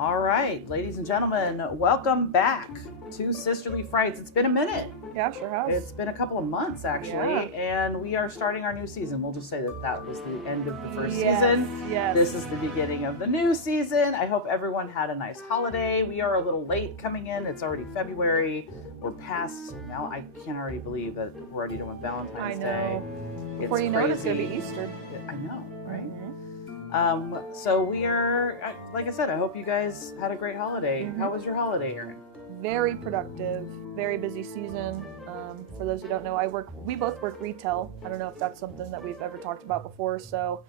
All right, ladies and gentlemen, welcome back to Sisterly Frights. It's been a minute. Yeah, sure has. It's been a couple of months, actually, and we are starting our new season. We'll just say that was the end of the first season. Yes. This is the beginning of the new season. I hope everyone had a nice holiday. We are a little late coming in. It's already February. We're past, now I can't already believe that we're already doing Valentine's Day. Before you know it, it's going to be Easter. I know, right? Mm-hmm. So we are, like I said, I hope you guys had a great holiday. Mm-hmm. How was your holiday, Erinn? Very productive, very busy season. For those who don't know, we both work retail. I don't know if that's something that we've ever talked about before. So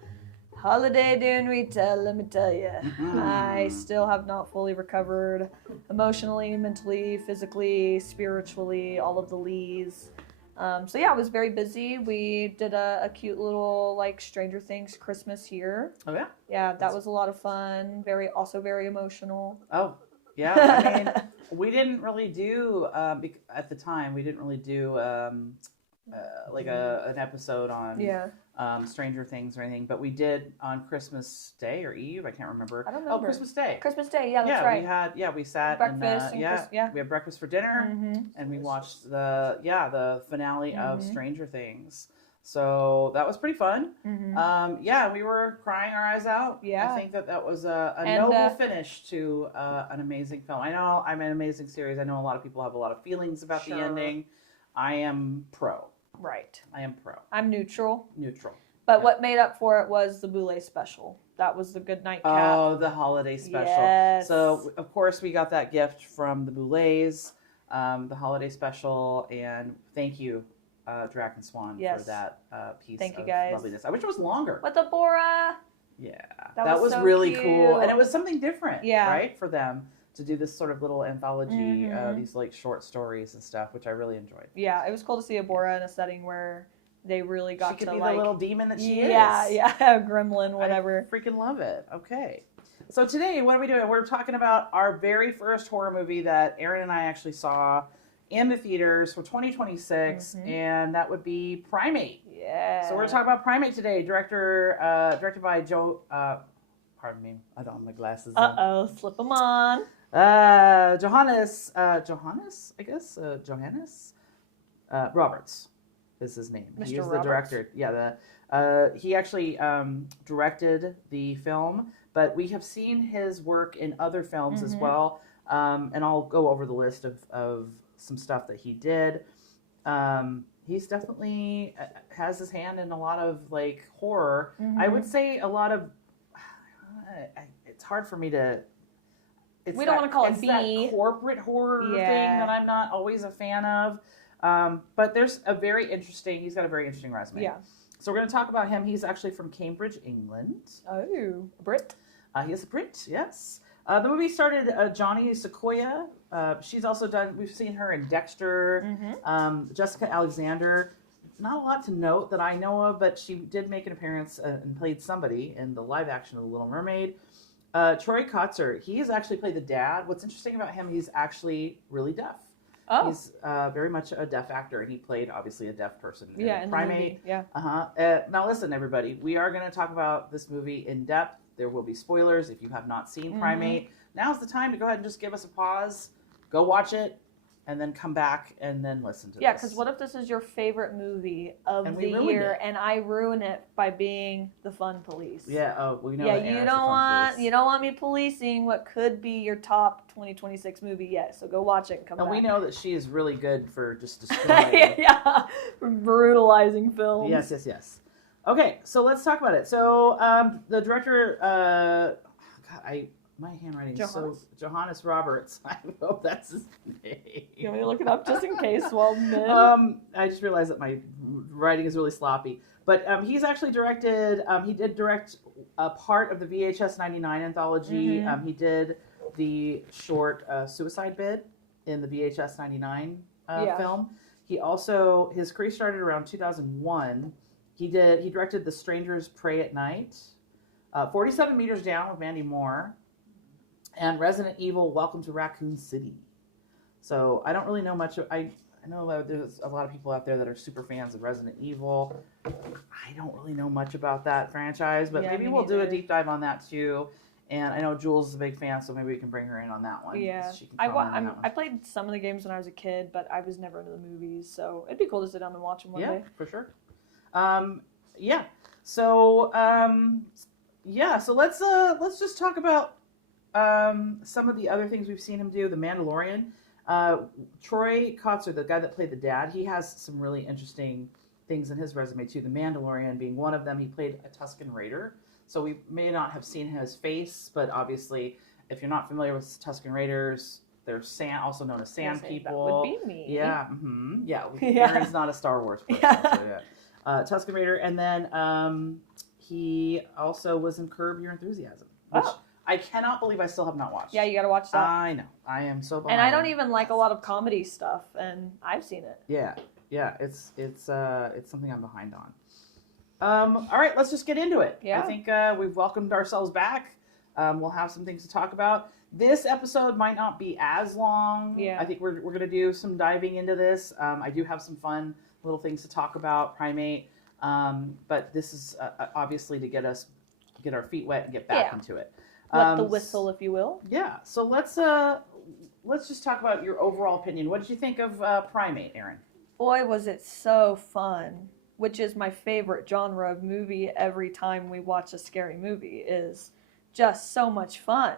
holiday doing retail, let me tell you, I still have not fully recovered emotionally, mentally, physically, spiritually, all of the lees. So yeah, I was very busy. We did a cute little Stranger Things Christmas here. Oh yeah? Yeah, that was a lot of fun. Also very emotional. Oh, yeah. I mean, we didn't really do, at the time, we didn't really do an episode on Stranger Things or anything, but we did on Christmas Day or Eve, I can't remember. I don't remember. Oh, Christmas Day. Christmas Day, yeah, that's right. We sat breakfast we had breakfast for dinner, and we watched the finale of Stranger Things. So that was pretty fun. We were crying our eyes out. Yeah. I think that was a noble finish to an amazing film. I know I'm an amazing series. I know a lot of people have a lot of feelings about the ending. I am pro. Right. I am pro. I'm neutral. Neutral. But what made up for it was the Boulay special. That was the good nightcap. Oh, the holiday special. Yes. So, of course, we got that gift from the Boulays, the holiday special, and thank you, Drac and Swan, for that piece of loveliness. I wish it was longer. With the Bora. Yeah. That was so really cool. And it was something different, right, for them to do this sort of little anthology, these short stories and stuff, which I really enjoyed. Yeah, it was cool to see a Bora in a setting where they really got she to could be the little demon that she is. Yeah, gremlin, whatever. I freaking love it. Okay. So today, what are we doing? We're talking about our very first horror movie that Erinn and I actually saw in the theaters for 2026, and that would be Primate. Yeah. So we're going to talk about Primate today, directed by pardon me, I don't have my glasses on. Uh-oh, slip them on. Johannes Roberts is his name. Mr. He is the Roberts. director. Yeah, he actually directed the film, but we have seen his work in other films as well, and I'll go over the list of some stuff that he did. He's definitely has his hand in a lot of horror. I would say a lot of. It's hard for me to. We don't want to call it B. That corporate horror thing that I'm not always a fan of. But he's got a very interesting resume. Yeah. So we're going to talk about him. He's actually from Cambridge, England. Oh, a Brit? He is a Brit, yes. The movie started Johnny Sequoia. She's also we've seen her in Dexter, Jessica Alexander. Not a lot to note that I know of, but she did make an appearance and played somebody in the live action of The Little Mermaid. Troy Kotsur, he has actually played the dad. What's interesting about him, he's actually really deaf. Oh. He's very much a deaf actor, and he played, obviously, a deaf person. In Primate. Yeah. Now, listen, everybody. We are going to talk about this movie in depth. There will be spoilers if you have not seen Primate. Now's the time to go ahead and just give us a pause, go watch it, and then come back and then listen to this. Yeah, because what if this is your favorite movie of the year and I ruin it by being the fun police? Yeah, we know. Yeah, you don't want me policing what could be your top 2026 movie yet. So go watch it and come back. And we know that she is really good for just destroying. Brutalizing films. Yes. Okay, so let's talk about it. So the director, my handwriting is so... Johannes Roberts. I hope that's his name. You want me to look it up just in case while mid? I just realized that my writing is really sloppy. But he's actually directed... he did direct a part of the VHS 99 anthology. He did the short Suicide Bid in the VHS 99 film. He also... His career started around 2001. He directed The Strangers Pray at Night, 47 Meters Down with Mandy Moore, and Resident Evil Welcome to Raccoon City. So I don't really know much. I know that there's a lot of people out there that are super fans of Resident Evil. I don't really know much about that franchise, but maybe we'll do a deep dive on that too. And I know Jules is a big fan, so maybe we can bring her in on that one. Yeah, She can comment on that one. I played some of the games when I was a kid, but I was never into the movies, so it'd be cool to sit down and watch them one day. Yeah, for sure. Yeah. So so let's just talk about some of the other things we've seen him do. The Mandalorian. Troy Kotzer, the guy that played the dad, he has some really interesting things in his resume too. The Mandalorian being one of them. He played a Tusken Raider, so we may not have seen his face, but obviously, if you're not familiar with Tusken Raiders, they're also known as Sand People. That would be me. Yeah, yeah. Erin's not a Star Wars person. Yeah. So yeah. Tusken Raider, and then he also was in Curb Your Enthusiasm, which I cannot believe I still have not watched. Yeah, you gotta watch that. I know. I am so behind. And I don't even like a lot of comedy stuff, and I've seen it. Yeah, it's something I'm behind on. All right, let's just get into it. Yeah. I think we've welcomed ourselves back. We'll have some things to talk about. This episode might not be as long. Yeah. I think we're gonna do some diving into this. I do have some fun little things to talk about Primate, but this is obviously to get our feet wet and get back into it. Let the whistle, if you will. Yeah. So let's just talk about your overall opinion. What did you think of Primate, Erinn? Boy, was it so fun. Which is my favorite genre of movie. Every time we watch a scary movie is just so much fun.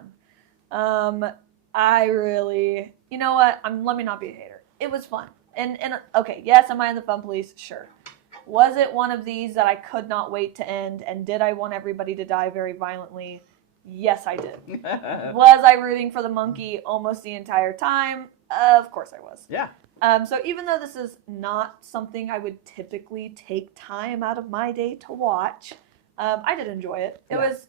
I really, you know what? Let me not be a hater. It was fun. And okay, yes, am I in the fun police? Sure. Was it one of these that I could not wait to end? And did I want everybody to die very violently? Yes, I did. Was I rooting for the monkey almost the entire time? Of course I was. Yeah. So even though this is not something I would typically take time out of my day to watch, I did enjoy it. It's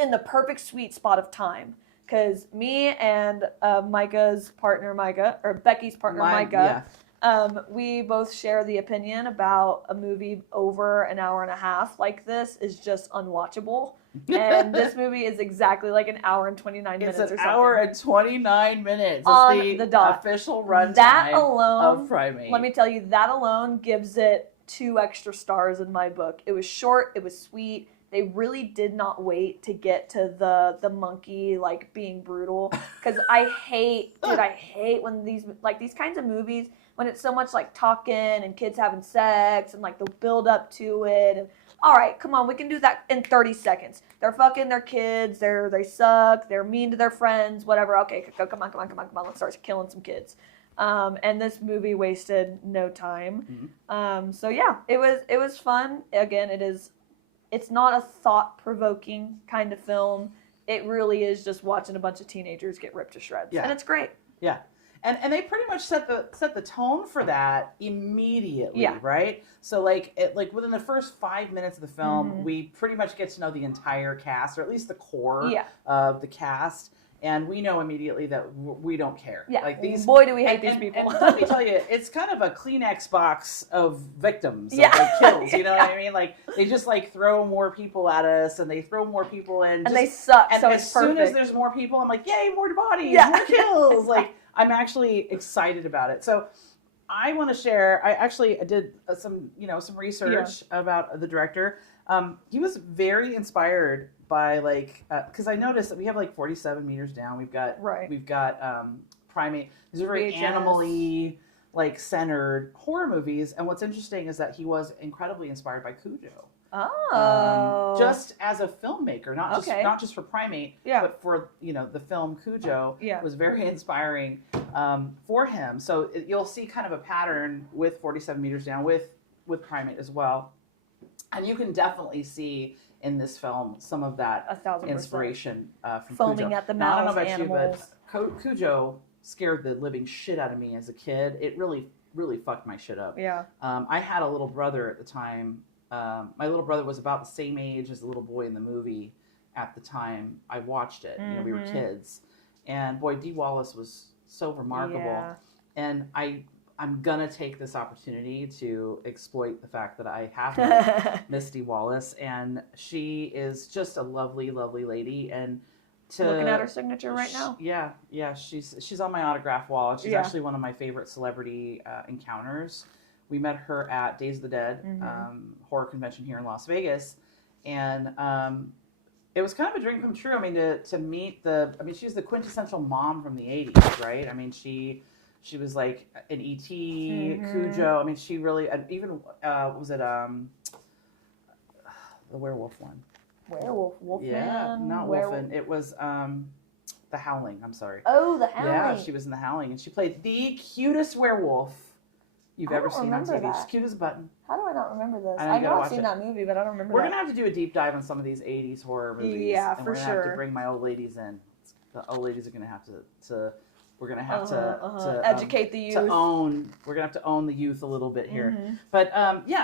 in the perfect sweet spot of time. Because me and Becky's partner, Micah, we both share the opinion about a movie over an hour and a half like this is just unwatchable. And this movie is exactly like an hour and 29 minutes or something. It's an hour and 29 minutes. On it's the dot. Official runtime That alone, of Primate. let me tell you, that alone gives it 2 extra stars in my book. It was short, it was sweet. They really did not wait to get to the monkey like being brutal. Because I hate when these kinds of movies, when it's so much like talking and kids having sex and like the build up to it. And all right, come on, we can do that in 30 seconds. They're fucking their kids. They suck. They're mean to their friends. Whatever. Okay, come on. Let's start killing some kids. And this movie wasted no time. Mm-hmm. So yeah, it was fun. Again, it's not a thought-provoking kind of film. It really is just watching a bunch of teenagers get ripped to shreds. Yeah. And it's great. Yeah. And they pretty much set the tone for that immediately, right? So like within the first 5 minutes of the film, mm-hmm. we pretty much get to know the entire cast, or at least the core of the cast. And we know immediately that we don't care. Yeah. Like boy, do we hate these people. And let me tell you, it's kind of a Kleenex box of victims, of like kills. You know what I mean? Like they just like throw more people at us, and they throw more people in, and they suck. And so as it's soon perfect. as there's more people, I'm like, yay, more bodies, more kills. Like I'm actually excited about it. So I want to share. I did some research about the director. He was very inspired by because I noticed that we have 47 meters down. We've got Primate. These are very animally centered horror movies. And what's interesting is that he was incredibly inspired by Cujo. Oh. Just as a filmmaker, not just for Primate, but for the film Cujo was very inspiring for him. So you'll see kind of a pattern with 47 meters down with Primate as well. And you can definitely see in this film some of that 1,000%. Inspiration from foaming Cujo. at the Now, I mouth. don't know about animals. you, but Cujo scared the living shit out of me as a kid. It really, really fucked my shit up. Yeah. I had a little brother at the time. My little brother was about the same age as the little boy in the movie at the time I watched it. Mm-hmm. We were kids, and boy, Dee Wallace was so remarkable. Yeah. And I'm gonna take this opportunity to exploit the fact that I have met Misty Wallace, and she is just a lovely, lovely lady. And looking at her signature right now. Yeah, she's on my autograph wall. She's actually one of my favorite celebrity encounters. We met her at Days of the Dead horror convention here in Las Vegas, and it was kind of a dream come true. I mean, to meet she's the quintessential mom from the 80s, right? I mean, she was like an E.T., Cujo. I mean, she really, even, was it the werewolf one? Wolfman. Yeah, not Wolfen. It was The Howling. I'm sorry. Oh, The Howling. Yeah, she was in The Howling, and she played the cutest werewolf you've ever seen on TV. She's cute as a button. How do I not remember this? I know I've seen that movie, but I don't remember. We're gonna have to do a deep dive on some of these 80s horror movies. Yeah, and for we're gonna have to bring my old ladies in. The old ladies are gonna have to we're gonna have to educate the youth. We're gonna have to own the youth a little bit here. But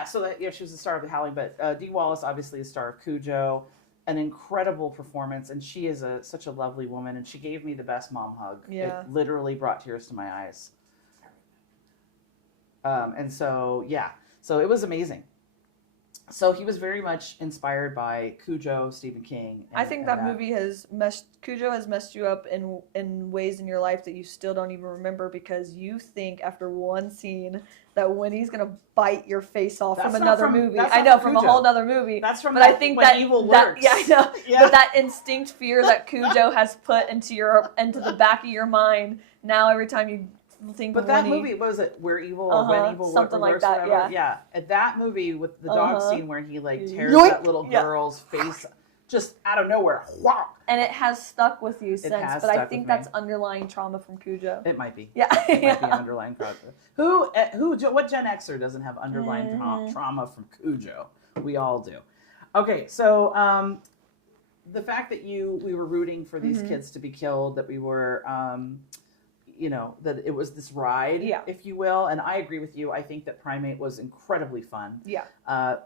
so she was the star of The Howling. But Dee Wallace, obviously, the star of Cujo, an incredible performance, and she is such a lovely woman, and she gave me the best mom hug. Yeah. It literally brought tears to my eyes. And so it was amazing. So he was very much inspired by Cujo, Stephen King. I think that movie Cujo has messed you up in ways in your life that you still don't even remember, because you think after one scene that Winnie's gonna bite your face off from another movie. I know, from a whole other movie. That's from but I think that evil lurks. Yeah, I know. Yeah. But that instinct fear that Cujo has put into the back of your mind, now every time you think but that movie, what was it, Where Evil or When Evil something like lurks, that, whatever? Yeah. At that movie with the dog scene where he like tears that little girl's face just out of nowhere. And it has stuck with you since, but I think that's me. Underlying trauma from Cujo. It might be. Yeah. It might be underlying trauma. What Gen Xer doesn't have underlying trauma from Cujo? We all do. Okay, so the fact that we were rooting for these kids to be killed, that we were that it was this ride, if you will. And I agree with you. I think that Primate was incredibly fun. Yeah.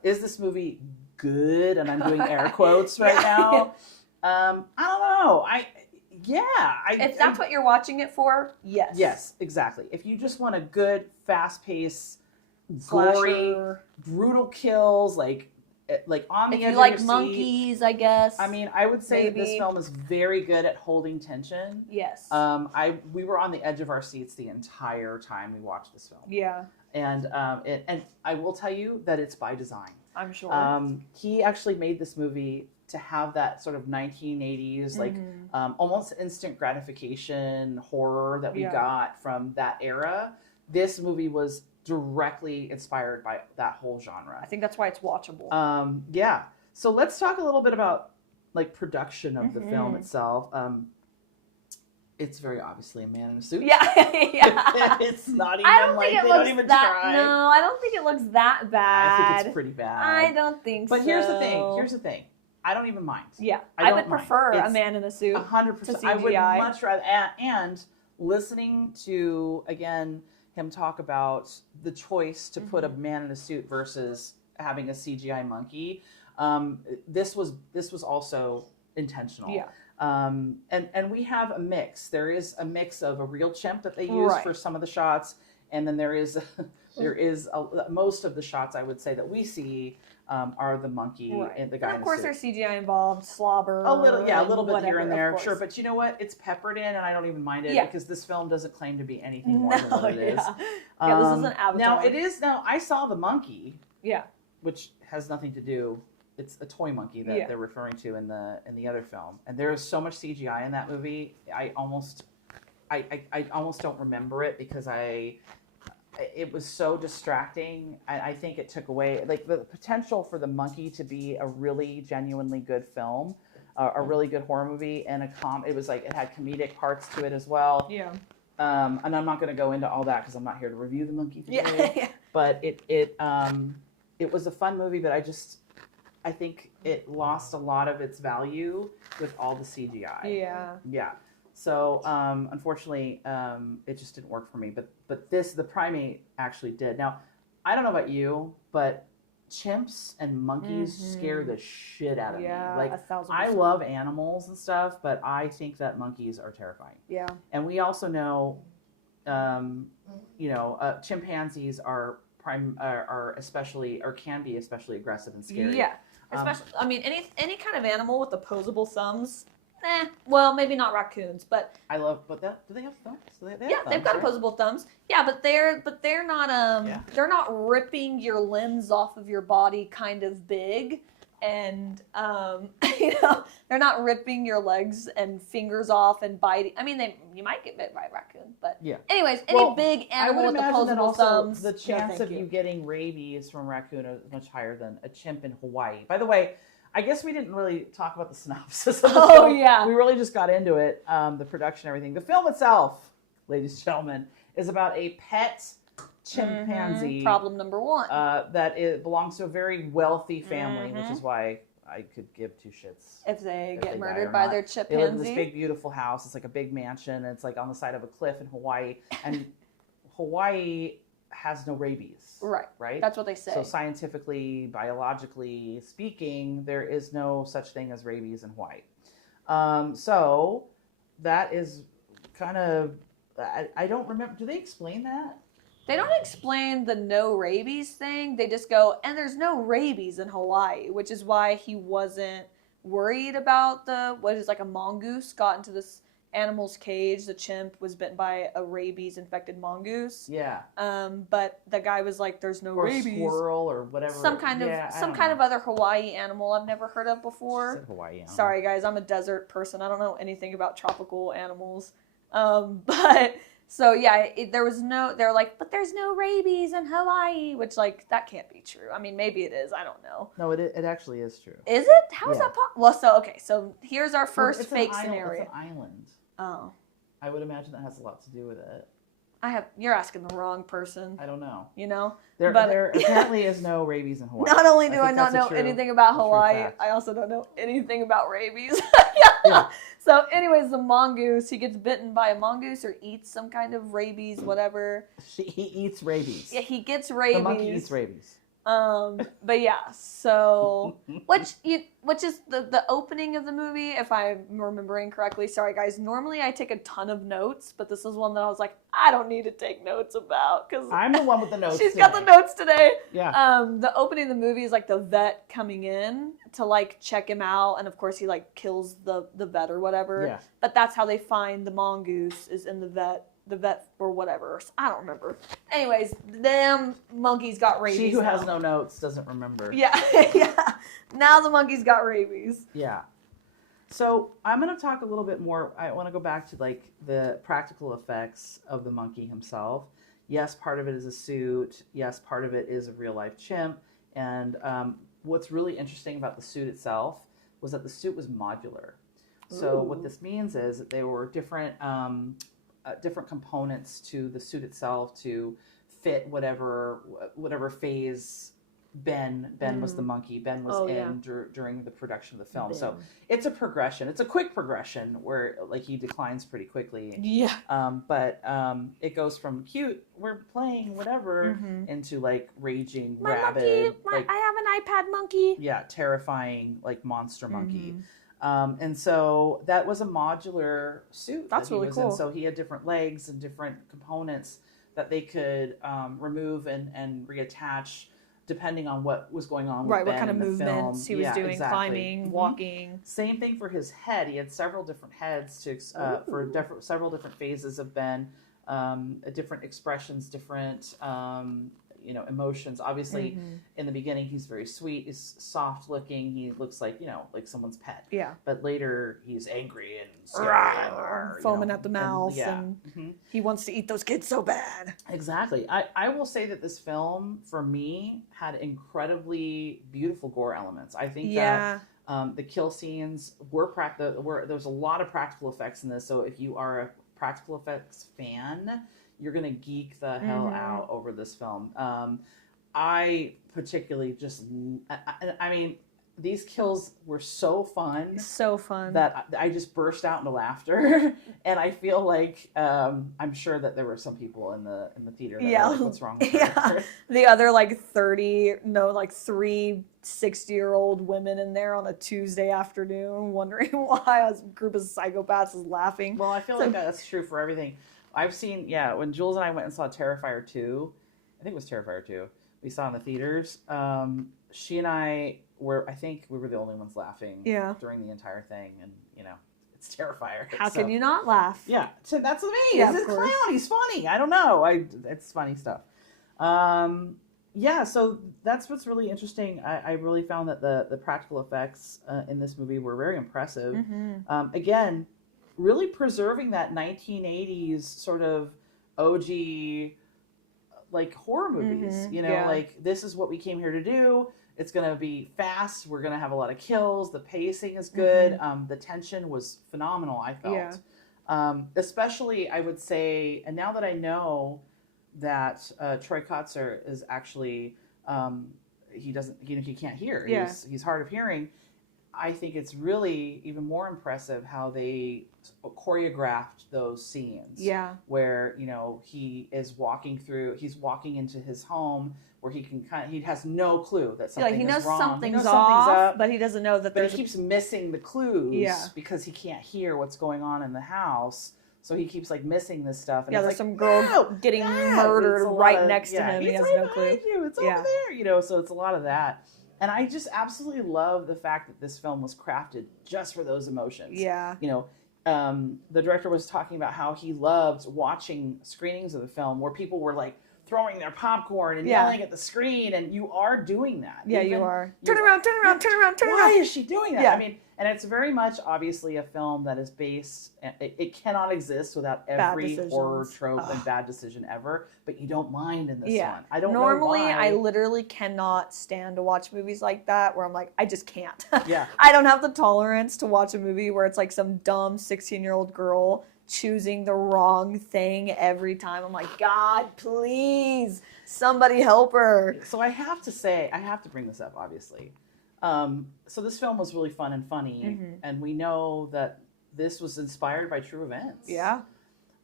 Is this movie good? And I'm doing air quotes right now. I don't know. If that's what you're watching it for, yes. Yes, exactly. If you just want a good, fast-paced, gory, brutal kills, like on the edge of your seat. If you like monkeys, I guess. I mean, I would say that this film is very good at holding tension. Yes. We were on the edge of our seats the entire time we watched this film. Yeah. And and I will tell you that it's by design. I'm sure. He actually made this movie to have that sort of 1980s, like almost instant gratification horror that we got from that era. This movie was directly inspired by that whole genre. I think that's why it's watchable. Yeah. So let's talk a little bit about like production of the film itself. It's very obviously a man in a suit. Yeah. It's not even they don't even try. No, I don't think it looks that bad. I think it's pretty bad. I don't think so. But here's the thing. I don't even mind. Yeah. I would prefer a man in a suit 100%. to CGI. I would much rather, and listening to, again, him talk about the choice to put a man in a suit versus having a CGI monkey. This was also intentional. Yeah. And we have a mix. There is a mix of a real chimp that they use for some of the shots, and then there is most of the shots, I would say, that we see are the monkey and the guy. And of course, there's CGI involved, slobber, a little bit here and there, sure. But you know what? It's peppered in, and I don't even mind it because this film doesn't claim to be anything more than what it is. This is an Avatar. Now it is. Now I saw the monkey. Yeah. Which has nothing to do. It's a toy monkey that they're referring to in the other film, and there is so much CGI in that movie. I almost don't remember it because it was so distracting. I think it took away like the potential for the monkey to be a really genuinely good film, a really good horror movie, and it was like it had comedic parts to it as well. Yeah. And I'm not going to go into all that because I'm not here to review the monkey today. Yeah. But it was a fun movie, but I think it lost a lot of its value with all the CGI. Yeah. Yeah. So, unfortunately, it just didn't work for me. But the Primate actually did. Now, I don't know about you, but chimps and monkeys scare the shit out of me. Like, 1,000%. I love animals and stuff, but I think that monkeys are terrifying. Yeah. And we also know, chimpanzees are especially, or can be especially aggressive and scary. Yeah. Especially, I mean, any kind of animal with opposable thumbs. Well, maybe not raccoons, but do they have thumbs? They've got opposable thumbs. Yeah, but they're not they're not ripping your limbs off of your body kind of big. and they're not ripping your legs and fingers off and biting. I mean, you might get bit by a raccoon, but anyways, any big animal with opposable thumbs. The chance of you getting rabies from raccoon is much higher than a chimp in Hawaii. By the way, I guess we didn't really talk about the synopsis of the film. Yeah. We really just got into it, the production, everything. The film itself, ladies and gentlemen, is about a pet chimpanzee. Problem number one. That belongs to a very wealthy family, which is why I could give two shits if they get murdered by their chimpanzee. They live in this big, beautiful house. It's like a big mansion. And it's like on the side of a cliff in Hawaii. And Hawaii has no rabies. Right? That's what they say. So scientifically, biologically speaking, there is no such thing as rabies in Hawaii. So that is kind of, I don't remember. Do they explain that? They don't explain the no rabies thing. They just go, and there's no rabies in Hawaii, which is why he wasn't worried about what is like a mongoose got into this animal's cage. The chimp was bitten by a rabies-infected mongoose. Yeah. But the guy was like, "There's no rabies." Or squirrel or whatever. Some kind of other Hawaii animal I've never heard of before. She said Hawaii animal. Sorry, guys, I'm a desert person. I don't know anything about tropical animals. But so yeah, there was no. They're like, but there's no rabies in Hawaii, which like that can't be true. I mean, maybe it is. I don't know. No, it actually is true. Is it? How is that possible? Well, so here's our first fake scenario. It's an island. Oh. I would imagine that has a lot to do with it. You're asking the wrong person. I don't know. There apparently is no rabies in Hawaii. Not only do I not know anything about Hawaii, I also don't know anything about rabies. Yeah. So anyways, the mongoose, he gets bitten by a mongoose or eats some kind of rabies, whatever. He eats rabies. Yeah, he gets rabies. The monkey eats rabies. But yeah, so which is the opening of the movie, if I'm remembering correctly. Sorry guys, normally I take a ton of notes, but this is one that I was like, I don't need to take notes about because I'm the one with the notes. She's got the notes today. Yeah. The opening of the movie is like the vet coming in to like check him out, and of course he like kills the vet or whatever. Yeah. But that's how they find the mongoose is in the vet or whatever. I don't remember. Anyways, damn monkeys got rabies. She who has no notes doesn't remember. Yeah. Yeah. Now the monkeys got rabies. Yeah. So I'm going to talk a little bit more. I want to go back to like the practical effects of the monkey himself. Yes, part of it is a suit. Yes, part of it is a real life chimp. And what's really interesting about the suit itself was that the suit was modular. So what this means is that there were different components to the suit itself to fit whatever phase Ben was the monkey. Ben was during the production of the film. Ben. So it's a progression. It's a quick progression where like he declines pretty quickly. Yeah. But it goes from cute, we're playing whatever, into like raging, rabid. Monkey, I have an iPad monkey. Yeah, terrifying like monster monkey. And so that was a modular suit. That's really cool. In. So he had different legs and different components that they could remove and reattach depending on what was going on with Ben what kind of in the movements film. he was doing, climbing, walking. Same thing for his head. He had several different heads for several different phases of Ben, different expressions, different emotions. Obviously, in the beginning, he's very sweet. He's soft looking. He looks like like someone's pet. Yeah. But later, he's angry and scary, foaming at the mouth, and he wants to eat those kids so bad. Exactly. I will say that this film, for me, had incredibly beautiful gore elements. I think that the kill scenes were there's a lot of practical effects in this. So if you are a practical effects fan, you're going to geek the hell out over this film. I particularly I mean, these kills were so fun. So fun. That I just burst out into laughter. And I feel like, I'm sure that there were some people in the theater that were like, what's wrong with her? The other like 3 60-year-old women in there on a Tuesday afternoon wondering why a group of psychopaths is laughing. Well, I feel like that's true for everything. I've seen, when Jules and I went and saw Terrifier 2, I think it was Terrifier 2, we saw in the theaters, she and I I think we were the only ones laughing during the entire thing, and, it's Terrifier. How can you not laugh? Yeah, so that's me. He's a clown. He's funny. I don't know. It's funny stuff. Yeah, so that's what's really interesting. I really found that the practical effects in this movie were very impressive. Again, really preserving that 1980s sort of OG like horror movies. You know, like this is what we came here to do. It's gonna be fast. We're gonna have a lot of kills. The pacing is good. The tension was phenomenal. I felt, especially I would say, and now that I know that Troy Kotsur is actually he doesn't, you know, he can't hear. He's hard of hearing. I think it's really even more impressive how they choreographed those scenes. Yeah. Where, you know, he's walking into his home where he has no clue that something he knows is wrong. Something's off, but he doesn't know that he keeps missing the clues because he can't hear what's going on in the house. So he keeps like missing this stuff. And there's some girl getting murdered right next to him. He has no clue. It's over there, you know, so it's a lot of that. And I just absolutely love the fact that this film was crafted just for those emotions. Yeah. You know, the director was talking about how he loved watching screenings of the film where people were like throwing their popcorn and yelling at the screen, and you are doing that. Yeah, you are. Turn around. Why is she doing that? Yeah. I mean, and it's very much obviously a film that is based, it cannot exist without every horror trope and bad decision ever, but you don't mind in this one. I don't Normally, know why. I literally cannot stand to watch movies like that where I'm like, I just can't. Yeah. I don't have the tolerance to watch a movie where it's like some dumb 16-year-old girl choosing the wrong thing every time. I'm like, God, please, somebody help her. So I have to bring this up, obviously. So this film was really fun and funny, and we know that this was inspired by true events. Yeah.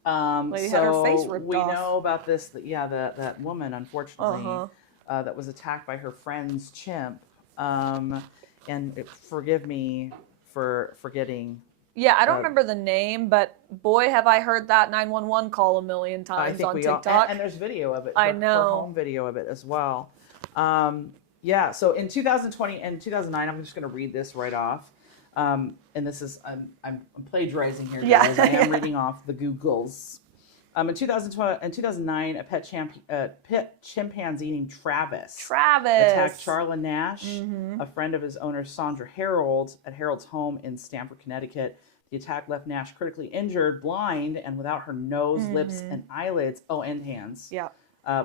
Lady had her face ripped we off. know about this. That woman, unfortunately, that was attacked by her friend's chimp. And forgive me for forgetting. Yeah, I don't remember the name, but boy, have I heard that 911 call a million times on TikTok. And there's video of it. I know. Home video of it as well. Yeah, so in 2020 and 2009, I'm just going to read this right off. And this is, I'm plagiarizing here, guys. I am reading off the Googles. In 2009, a pet chimpanzee named Travis attacked Charla Nash, a friend of his owner Sandra Harold, at Harold's home in Stamford, Connecticut. The attack left Nash critically injured, blind, and without her nose, lips, and eyelids. Oh, and hands. Yeah.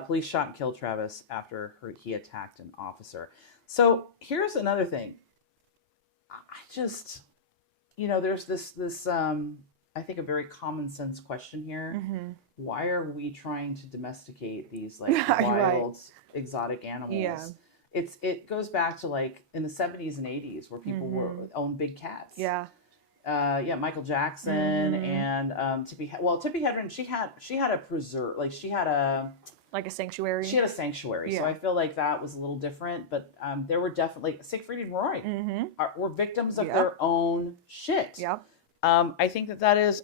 Police shot and killed Travis after he attacked an officer. So here's another thing. I just, you know, there's this I think a very common sense question here. Why are we trying to domesticate these like wild, exotic animals? Yeah. It goes back to like in the 70s and 80s where people owned big cats. Yeah. Michael Jackson and Tippi Hedren. She had a preserve, like she had a sanctuary. She had a sanctuary, so I feel like that was a little different. But there were definitely Siegfried and Roy were victims of their own shit. Yeah. I think that is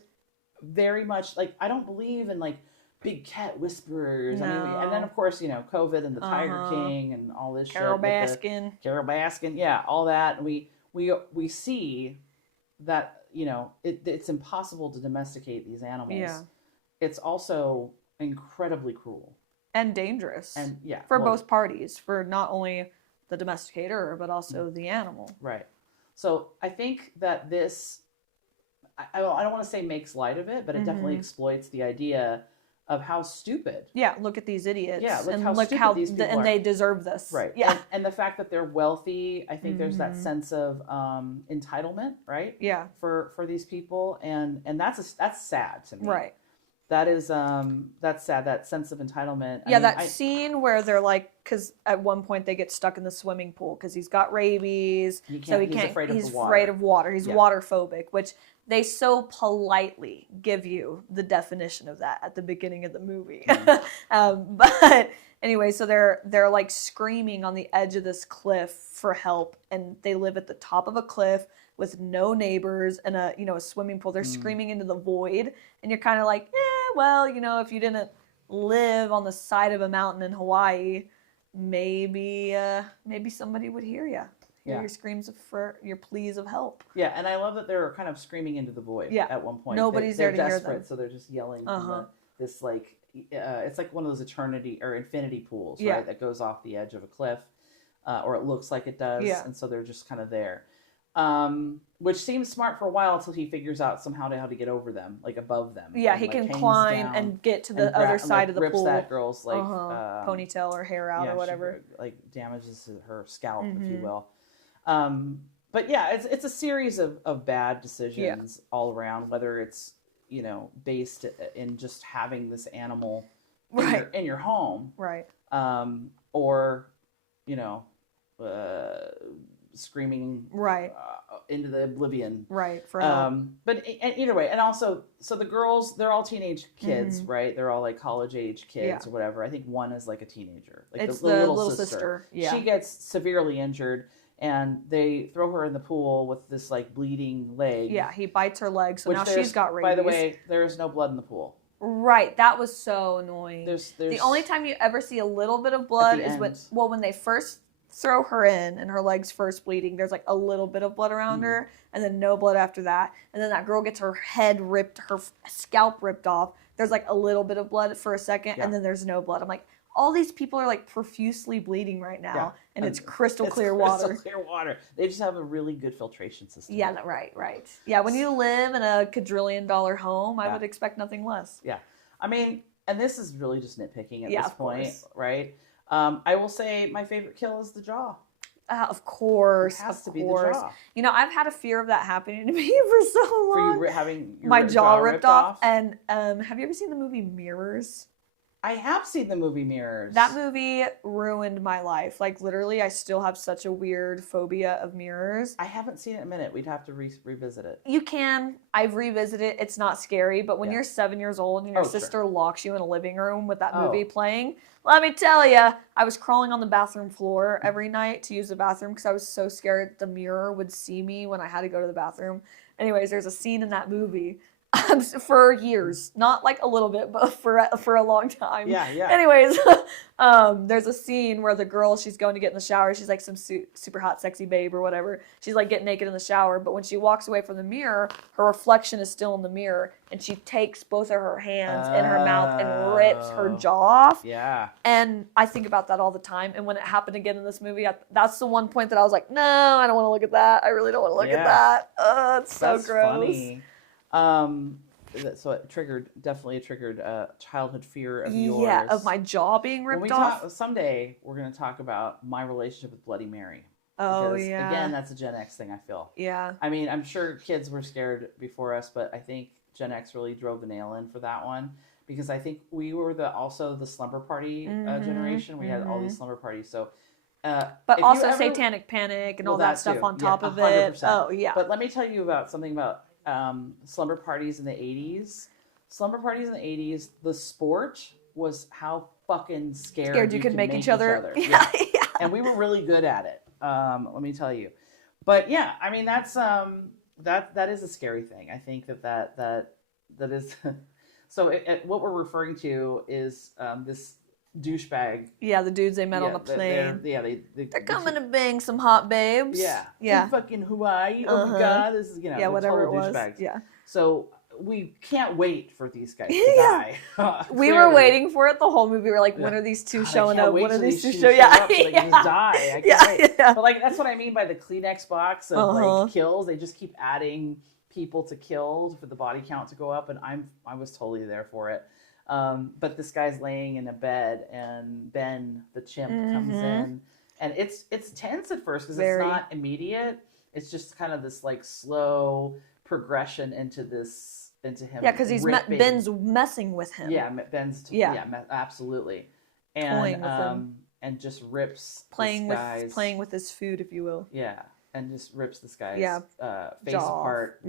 very much like I don't believe in like big cat whisperers. No. I mean, and then of course COVID and the Tiger King and all this Carol shit. Carol Baskin, yeah, all that. And we see that it's impossible to domesticate these animals. Yeah. It's also incredibly cruel and dangerous. And for both parties, for not only the domesticator but also the animal. Right. So I think that this, I don't want to say makes light of it, but it definitely exploits the idea of how stupid. Yeah, look at these idiots. Yeah, look how these people and are. they deserve this. Right. Yeah. And the fact that they're wealthy, I think there's that sense of entitlement, right? Yeah. For these people, and that's sad to me. Right. That is that's sad. That sense of entitlement. Yeah, scene where they're like, because at one point they get stuck in the swimming pool because he's got rabies, so he can't. He's afraid of water. He's waterphobic, which they so politely give you the definition of that at the beginning of the movie. But anyway, so they're like screaming on the edge of this cliff for help, and they live at the top of a cliff with no neighbors and a swimming pool. They're screaming into the void, and you're kind of like, well, if you didn't live on the side of a mountain in Hawaii, maybe somebody would hear you. Hear your screams for your pleas of help. Yeah, and I love that they're kind of screaming into the void at one point. Nobody's there to hear them. They're desperate, so they're just yelling this like it's like one of those eternity or infinity pools, Yeah. right? That goes off the edge of a cliff, or it looks like it does, Yeah. and so they're just kind of there. Which seems smart for a while until he figures out somehow how to get over them, like above them. Yeah, and, he like, can hangs climb down and get to and the other and, side like, of the rips pool. that girl's like Ponytail or hair out or whatever. she, like damages her scalp, if Mm-hmm. you will. But yeah, it's a series of bad decisions all around. Whether it's based in just having this animal in your home, Right. or screaming Right. into the oblivion. Right. For help. But either way, and also, so the girls, they're all teenage kids, Mm-hmm. right? They're all like college age kids or whatever. I think one is like a teenager. Like It's the little sister. Yeah. She gets severely injured, and they throw her in the pool with this like bleeding leg. Yeah, he bites her leg, so which now she's got rabies. By the way, there is no blood in the pool. Right, that was so annoying. There's the only time you ever see a little bit of blood is when they first throw her in and her leg's first bleeding. There's like a little bit of blood around her, and then no blood after that. And then that girl gets her head ripped, her scalp ripped off. There's like a little bit of blood for a second, and then there's no blood. I'm like, all these people are like profusely bleeding right now, and it's crystal clear water. Crystal clear water. They just have a really good filtration system. Yeah, right. Yeah, when you live in a $1,000,000,000 home, I would expect nothing less. Yeah. I mean, and this is really just nitpicking at this point, course. right? I will say my favorite kill is the jaw. Of course. It has to be the jaw. I've had a fear of that happening to me for so long. For you having my jaw ripped off. And have you ever seen the movie Mirrors? I have seen the movie Mirrors. That movie ruined my life. Like, literally, I still have such a weird phobia of mirrors. I haven't seen it in a minute. We'd have to revisit it. You can. I've revisited it. It's not scary. But when you're 7 years old and your sister locks you in a living room with that movie playing, let me tell you, I was crawling on the bathroom floor every night to use the bathroom because I was so scared the mirror would see me when I had to go to the bathroom. Anyways, there's a scene in that movie for years, not like a little bit, but for a long time. Yeah. Anyways, there's a scene where the girl, she's going to get in the shower. She's like some super hot, sexy babe or whatever. She's like getting naked in the shower, but when she walks away from the mirror, her reflection is still in the mirror, and she takes both of her hands in her mouth and rips her jaw off. Yeah. And I think about that all the time. And when it happened again in this movie, that's the one point that I was like, no, I don't want to look at that. I really don't want to look at that. It's so gross. Funny. So it definitely triggered a childhood fear of yours. Yeah, of my jaw being ripped off. Someday we're going to talk about my relationship with Bloody Mary. Oh, because, yeah. Again, that's a Gen X thing, I feel. Yeah. I mean, I'm sure kids were scared before us, but I think Gen X really drove the nail in for that one. Because I think we were also the slumber party generation. We had all these slumber parties. So, but also Satanic Panic and all that stuff on top of it. 100%. Oh, yeah. But let me tell you something about slumber parties in the 80s. Slumber parties in the 80s, the sport was how fucking scared you could make each other. Yeah. And we were really good at it. Let me tell you. But yeah, I mean, that's that is a scary thing. I think that is so what we're referring to is this douchebag. Yeah, the dudes they met on the plane. They're coming to bang some hot babes. Yeah. In fucking Hawaii. Oh my God, this is whatever it was. Douchebags. Yeah. So we can't wait for these guys to die. We were waiting for it the whole movie. We were like, when are these two showing up? When are these two showing up? So they can just die. I can't wait. But like that's what I mean by the Kleenex box of like kills. They just keep adding people to kill for the body count to go up, and I was totally there for it. But this guy's laying in a bed, and Ben the chimp comes in, and it's tense at first because it's not immediate. It's just kind of this like slow progression into him. Yeah, because Ben's messing with him. Yeah, Ben's absolutely, and just rips playing with his food, if you will. Yeah. And just rips this guy's face jaw apart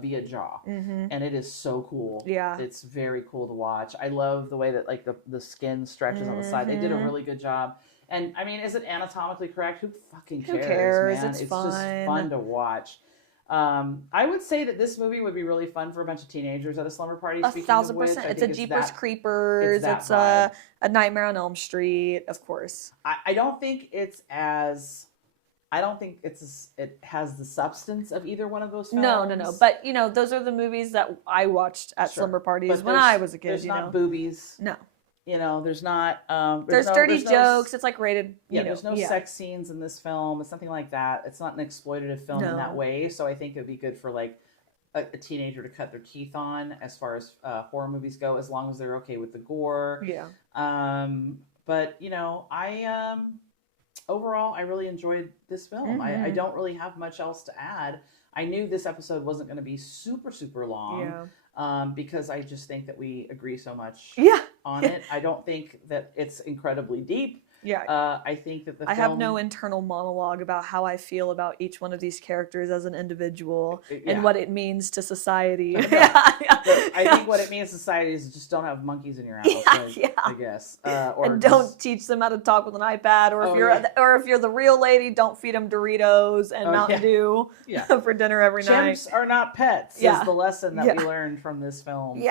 via jaw. And it is so cool. Yeah. It's very cool to watch. I love the way that like the skin stretches on the side. They did a really good job. And I mean, is it anatomically correct? Who fucking cares? Who cares? Man? It's just fun. Fun to watch. I would say that this movie would be really fun for a bunch of teenagers at a slumber party. 1,000%. It's a Jeepers Creepers. It's a Nightmare on Elm Street, of course. I don't think it's as I don't think it has the substance of either one of those films. No. But, those are the movies that I watched at slumber parties when I was a kid, There's not boobies. No. There's not... there's dirty jokes. It's like rated, there's no sex scenes in this film. It's nothing like that. It's not an exploitative film in that way. So I think it would be good for, like, a teenager to cut their teeth on as far as horror movies go, as long as they're okay with the gore. Yeah. But, overall, I really enjoyed this film. I don't really have much else to add. I knew this episode wasn't going to be super, super long because I just think that we agree so much on it. I don't think that it's incredibly deep. Yeah. I think that I have no internal monologue about how I feel about each one of these characters as an individual and what it means to society. I think what it means to society is just don't have monkeys in your house. I guess. And don't teach them how to talk with an iPad, or if you're the real lady, don't feed them Doritos and Mountain Dew for dinner every night. Chimps are not pets. Is the lesson that we learned from this film.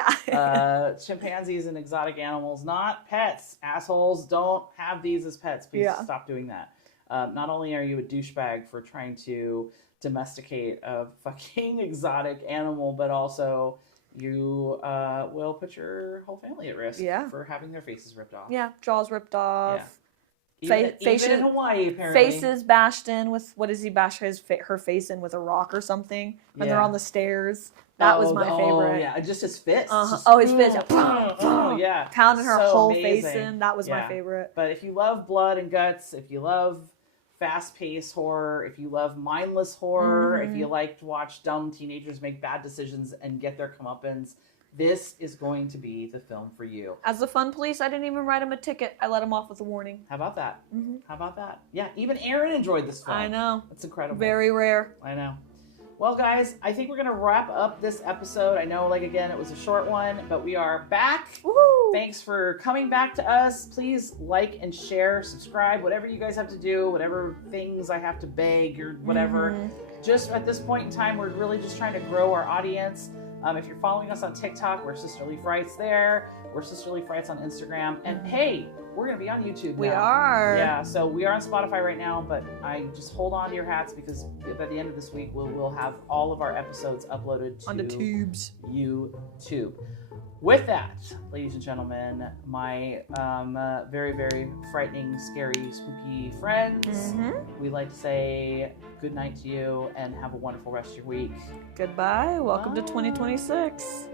Chimpanzees and exotic animals, not pets. Assholes, don't have these as pets. Please stop doing that. Not only are you a douchebag for trying to domesticate a fucking exotic animal, but also you will put your whole family at risk for having their faces ripped off. Yeah, jaws ripped off. Even in Hawaii, apparently. Faces bashed in with, what does he bash her face in with, a rock or something when they're on the stairs? That was my favorite. Oh, yeah, just his fist. His fist. Yeah. Pounding her whole face in. That was my favorite. But if you love blood and guts, if you love fast-paced horror, if you love mindless horror, if you like to watch dumb teenagers make bad decisions and get their comeuppance, this is going to be the film for you. As the fun police, I didn't even write him a ticket. I let him off with a warning. How about that? How about that? Yeah, even Erinn enjoyed this film. I know. It's incredible. Very rare. I know. Well, guys, I think we're going to wrap up this episode. I know, again, it was a short one, but we are back. Woo! Thanks for coming back to us. Please like and share, subscribe, whatever you guys have to do, whatever things I have to beg or whatever. Just at this point in time, we're really just trying to grow our audience. If you're following us on TikTok, we're Sisterly Frights there. We're Sisterly Frights on Instagram. And hey, we're going to be on YouTube now. We are. Yeah, so we are on Spotify right now, but I just hold on to your hats because by the end of this week, we'll have all of our episodes uploaded to on the tubes. YouTube. With that, ladies and gentlemen, my very, very frightening, scary, spooky friends, we'd like to say good night to you and have a wonderful rest of your week. Goodbye. Welcome to 2026.